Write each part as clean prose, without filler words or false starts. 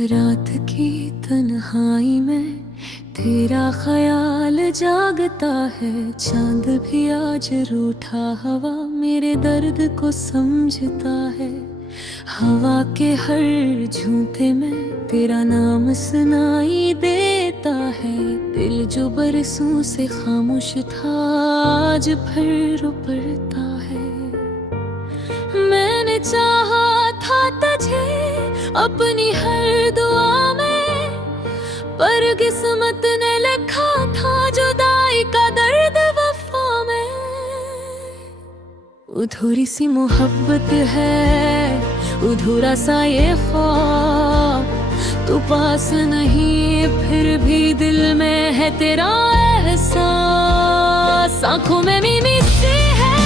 रात की तन्हाई में तेरा ख्याल जागता है। चांद भी आज रूठा हवा मेरे दर्द को समझता है। हवा के हर झोंके में तेरा नाम सुनाई देता है। दिल जो बरसों से खामोश था आज फिर उभरता है। मैंने चाहा था तुझे अपनी हर दुआ में, पर किस्मत ने लिखा था जुदाई का दर्द वफा में। अधूरी सी मोहब्बत है, अधूरा सा ये ख्वाब, तू पास नहीं फिर भी दिल में है तेरा एहसास। आंखों में मीमी सी है,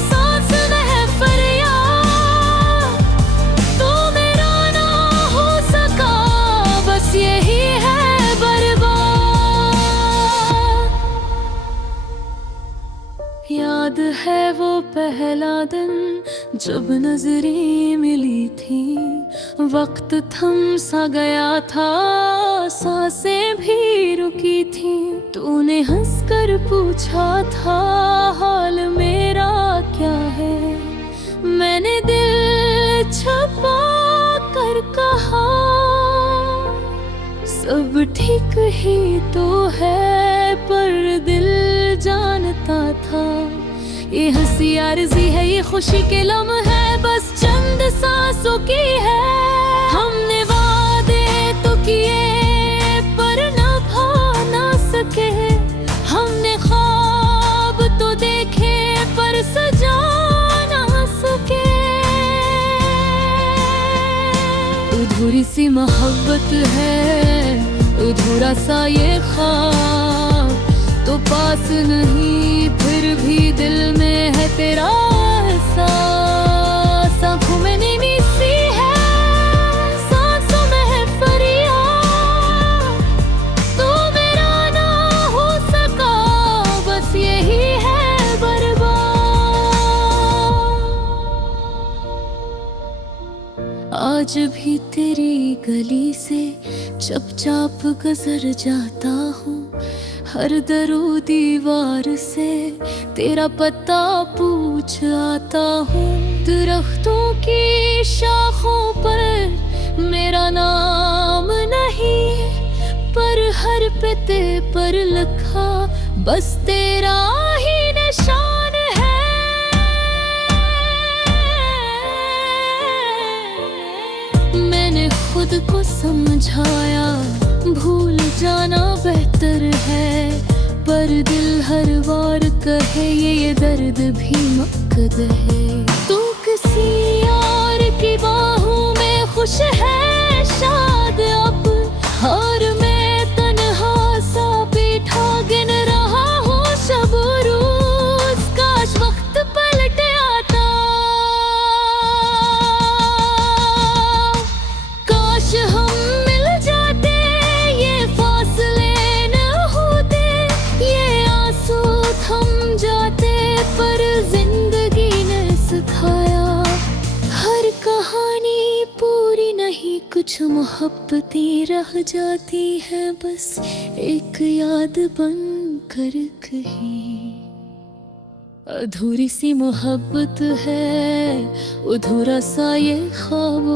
सांस में है फरियाद, तू मेरा ना हो सका बस यही है बर्बाद। याद है वो पहला दिन जब नजरें मिली थी, वक्त थम सा गया था, सांसें भी रुकी थी। तूने हंसकर पूछा था हाल मेरा क्या है, मैंने दिल छुपा कर कहा सब ठीक ही तो है। पर दिल जानता था ये हंसी आरज़ी है, ये खुशी के लम्हे है, बस चंद सांसों की है। हमने वादे तो किए पर निभा ना सके, हमने ख्वाब तो देखे पर सजा ना सके। अधूरी सी मोहब्बत है, अधूरा सा ये ख्वाब, तो पास नहीं फिर भी दिल में है तेरा एहसास। आंखों में नींद सी है, सांसों में है फरियाद, तू मेरा ना हो सका बस यही है बर्बाद। आज भी तेरी गली से चुपचाप गुजर जाता हूँ, हर दरो दीवार से तेरा पता पूछ आता हूँ। दरख्तों की शाखों पर मेरा नाम नहीं, पर हर पत्ते पर लिखा बस तेरा ही निशान है। मैंने खुद को समझाया भूल जाना बेहतर है, पर दिल हर बार कहे ये दर्द भी मकद है। तू किसी और की बाहों में खुश है शायद अब, और मैं तन्हा सा बैठा गिन रहा हूँ शब रोज। काश वक्त पलट आता, काश हम मिल जाते, ये फासले न होते, ये आंसू थम जाते, पर जिंदगी ने सिखाया हर कहानी पूरी नहीं, कुछ मोहब्बतें रह जाती है बस एक याद बन कर कहीं। अधूरी सी मोहब्बत है, अधूरा सा ये ख्वाब,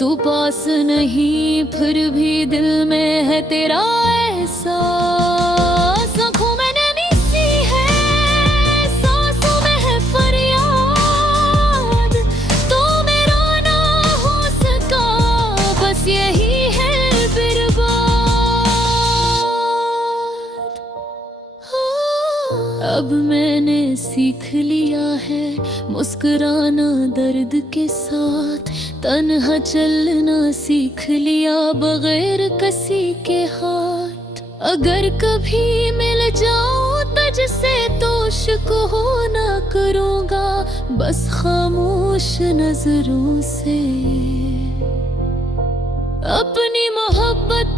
तू पास नहीं फिर भी दिल में है तेरा एहसास। आँखों में नमी सी है, सांसों में है फरियाद, तू मेरा ना हो सका बस यही है बर्बाद। अब मैंने सीख लिया है मुस्कुराना दर्द के साथ, तन्हा चलना सीख लिया बगैर किसी के हाथ। अगर कभी मिल जाऊं तुझसे तो शुक्र हो ना करूँगा, बस खामोश नजरों से अपनी मोहब्बत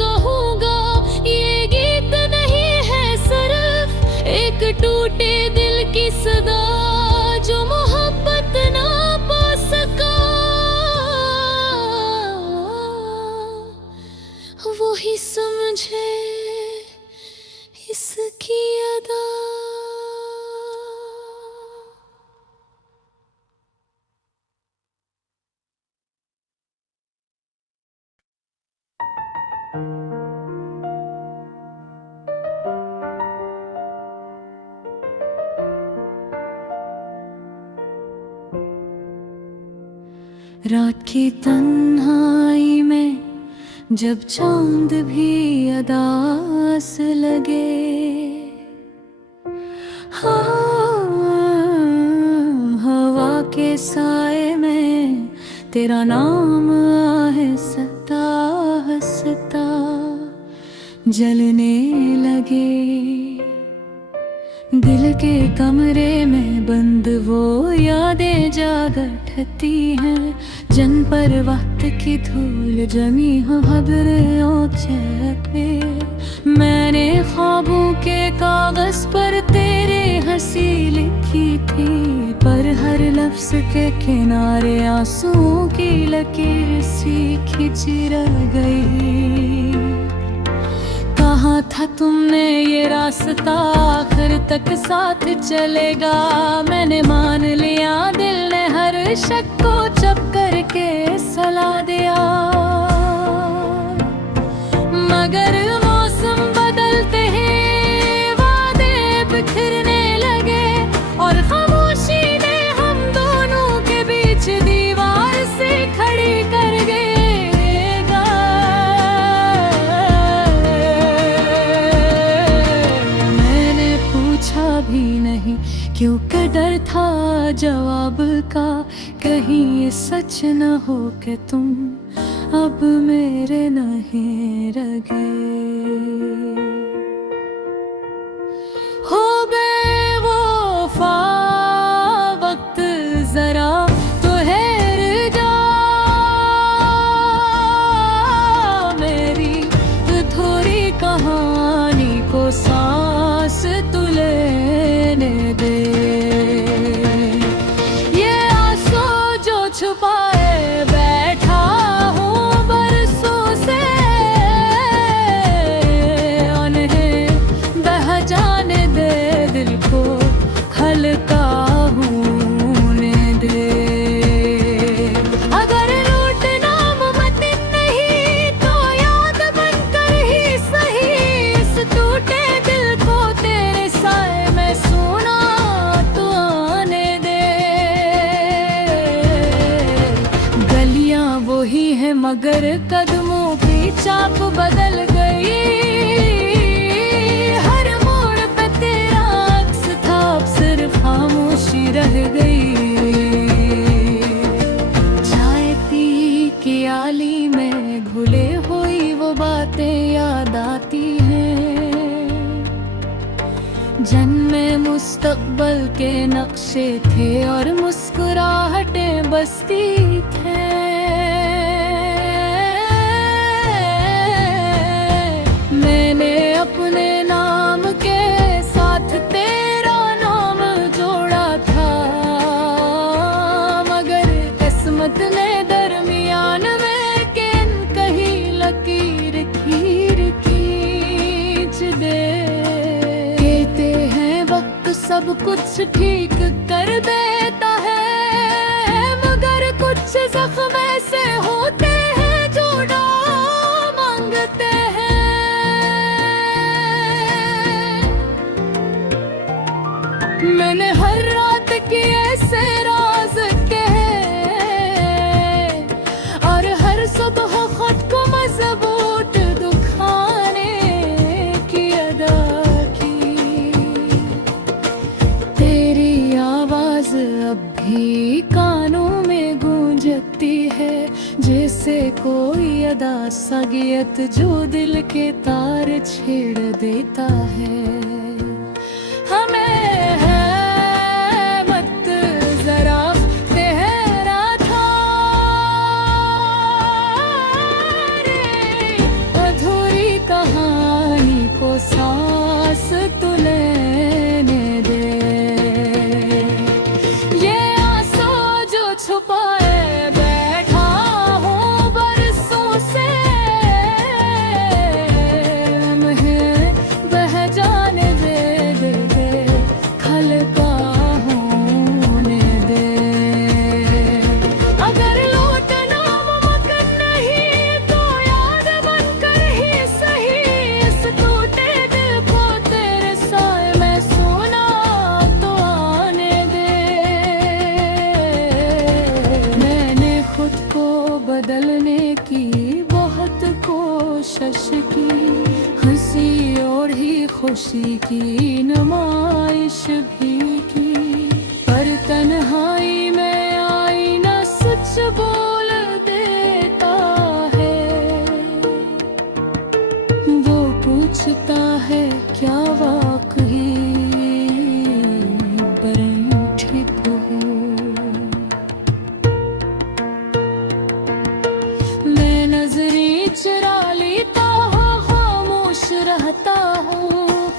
कहूँगा। ये गीत नहीं है सिर्फ एक टूटे दिल की सदा, जो मोहब्बत ना पा सका। वो ही समझे इसकी अदा। रात की तन्हाई में जब चांद भी अदास लगे, हाँ, हवा के साए में तेरा नाम आहिस्ता आहिस्ता जलने लगे। दिल के कमरे में बंद वो यादें जाग उठती हैं, जन पर वक्त की धूल जमी हो हबरों पे। मैंने ख्वाबों के कागज पर तेरे हंसी लिखी थी, पर हर लफ्ज के किनारे आंसुओं की लकीर सी खिंच रह गई। कहा था तुमने ये रास्ता आखिर तक साथ चलेगा, मैंने मान लिया, दिल ने हर शक को चुप करके सलाह दिया। मगर मौसम बदलते ही वादे बिखरने लगे, और खामोशी ने हम दोनों के बीच दीवार से खड़ी कर गए। भी नहीं क्यों का डर था जवाब का, कहीं ये सच न हो कि तुम अब मेरे नहीं रहे। हो बेवफा वक्त जरा तो ठहर जा, मेरी थोड़ी कहानी को सांस तू लेने दे। ये आंसू जो छुपाए बैठा हूँ बरसों से, उन्हें बह जाने दे, दिल को हल्का होने दे। अगर लौटना मुमकिन नहीं तो याद बनकर ही सही, इस टूटे दिल को तेरे साए में सोना तो आने दे। गलियां वही है मगर कदमों की चाप बदल गई, हर मोड़ पे तेरा अक्स था, अब सिर्फ खामोशी रह गई। चाय पी के आली में घुले हुई वो बातें याद आती हैं, जन्मे मुस्तकबल के नक्शे थे और मुस्कुराहटें बसती थे। मैंने अपने नाम के साथ तेरा नाम जोड़ा था, मगर किस्मत ने दरमियान में किन कहीं लकीर खींच दे। कहते हैं वक्त सब कुछ ठीक कर देता है, मगर कुछ जख्म ऐसे होते हैं जो दाव मांगते हैं। मैंने हर रात की ऐसे राज कहे, और हर सुबह खुद को मजबूत दुखाने की अदा की। तेरी आवाज अब भी कानों में गूंजती है, जैसे कोई अदा सगियत जो दिल के तार छेड़ देता है। हमें है मत जरा तेरा था रे, अधूरी कहानी को सांस तू लेने दे। ये आंसू जो छुपाए बैठा हूँ बरसों से, की, हंसी और ही खुशी की नुमाइश भी की। पर तन्हाई में आईना सच बोल देता है, वो पूछता है क्या वाकई बरंठे तो हो। मैं नजरें चुरा लेता हूँ, खामोश रहता हूँ,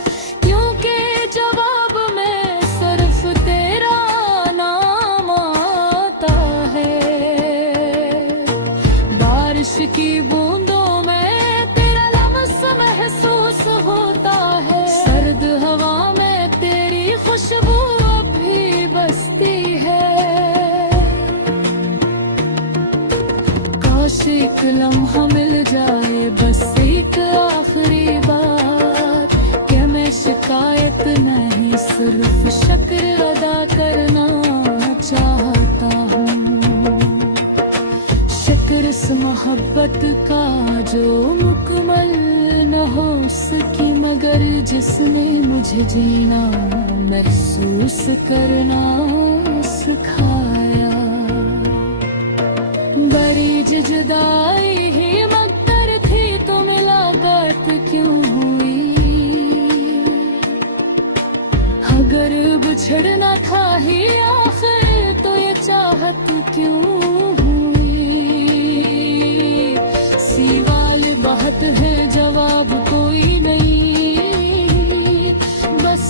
क्योंकि जवाब में सिर्फ तेरा नाम आता है। बारिश की बूंदों में तेरा लम्स महसूस होता है, सर्द हवा में तेरी खुशबू अब भी बसती है। काश एक लम्हा मिल जाए, बस एक आखिरी बात, कि मैं शिकायत नहीं सिर्फ शुक्र अदा करना चाहता हूँ। शुक्र इस मोहब्बत का जो मुकम्मल न हो सकी, मगर जिसने मुझे जीना महसूस करना सिखाया। बड़ी जुदाई ही मकदर थी तो मुलाकात क्यों हुई, अगर बिछड़ना था ही आखिर तो ये चाहत क्यों हुई। सवाल बहुत है जवाब कोई नहीं, बस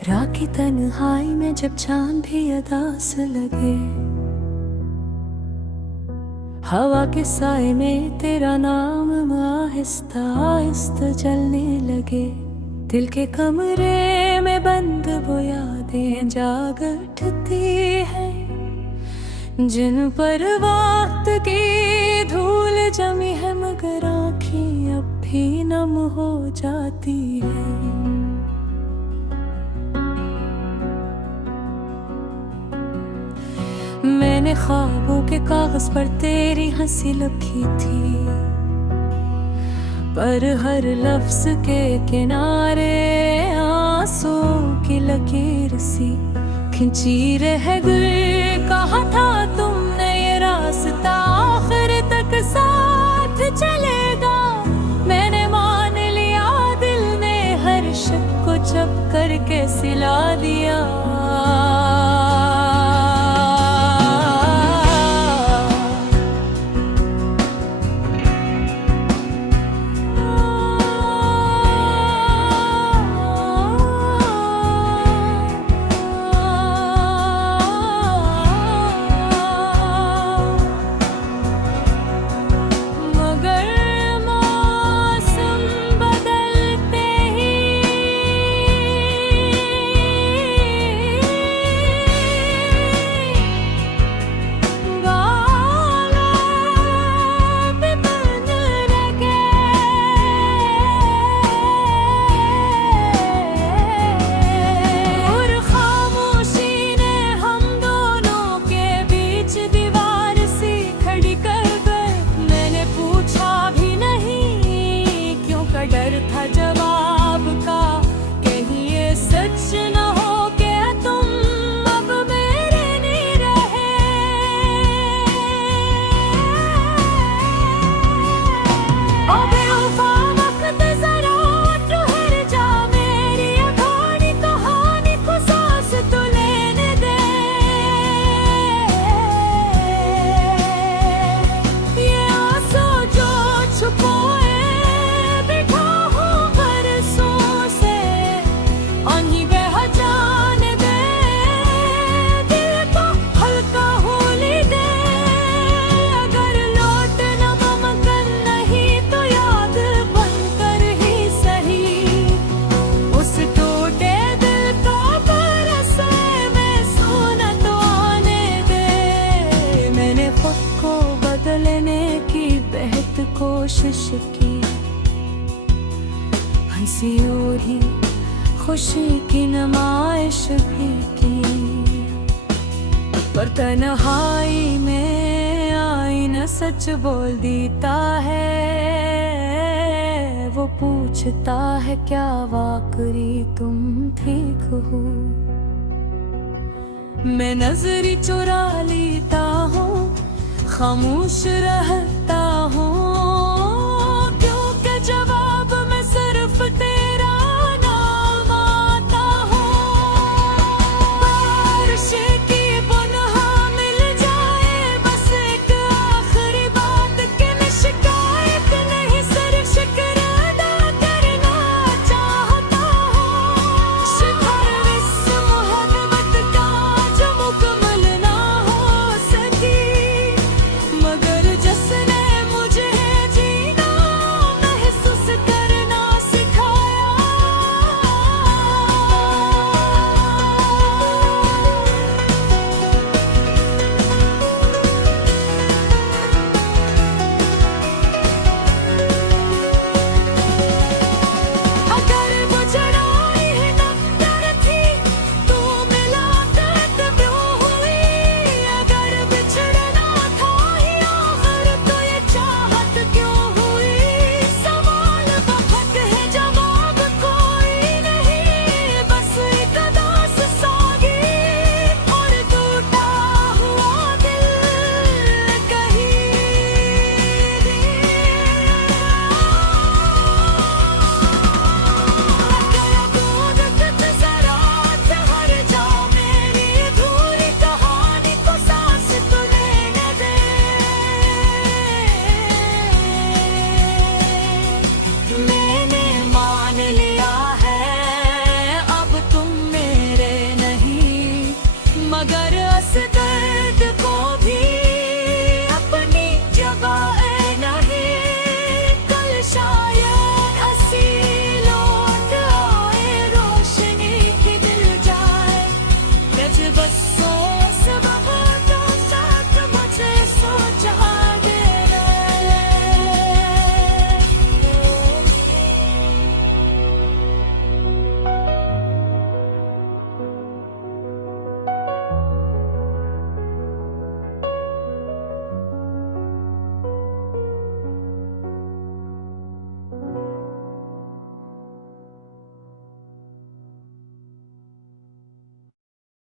राखी तन्हाई में जब चांद भी अदास लगे, हवा के साए में तेरा नाम आहिस्ता आहिस्ता जलने लगे। दिल के कमरे में बंद वो यादें जाग उठती है, जिन पर वक्त की धूल जमी है, मगर आँखें अब भी नम हो जाती है। मैंने ख्वाबों के कागज पर तेरी हंसी लिखी थी, पर हर लफ्ज के किनारे आंसू की लकीर सी खिंची रह गई। कहा था तुमने ये रास्ता आखिर तक साथ चलेगा, मैंने मान लिया, दिल ने हर शक को चप करके सिला दिया। कोशिश की, हंसी और ही खुशी की नुमाइश भी की, पर तन्हाई में आईना सच बोल देता है। वो पूछता है क्या वाकई तुम ठीक हो। मैं नजरी चुरा लेता हूँ, खामोश रहता